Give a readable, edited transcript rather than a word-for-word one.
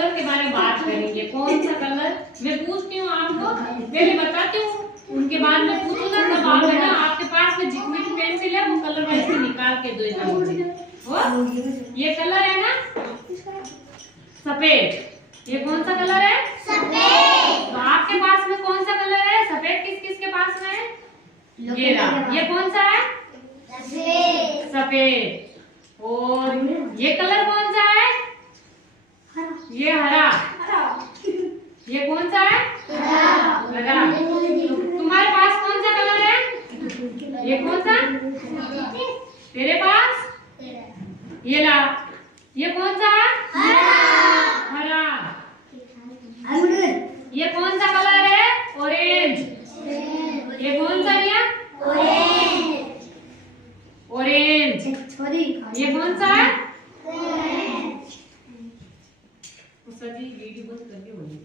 Colour के बारे में बात करेंगे। कौन सा कलर मैं पूछती हूँ आपको, पहले बताती हूँ, उनके बाद में पूछूंगा, तब आप है ना आपके पास में जितनी भी पेंसिल है वो कलर वैसे निकाल के दो मुझे। ये कलर है ना सफेद। ये कौन सा कलर है? सफेद। तो आपके पास में कौन सा कलर है? सफेद किस किस के पास में है? ये रहा। ये कौन सा है? सफेद। और ये कलर कौन सा है? ये हरा। ये कौन सा है? हरा। तुम्हारे पास कौन सा कलर है? ये कौन सा? तेरे पास? ये ला। ये कौन सा है? हरा। ये कौन सा कलर है? ऑरेंज। ये कौन सा है? ऑरेंज। ये कौन सा है? सभी वीडियो बंद करके बोलिए।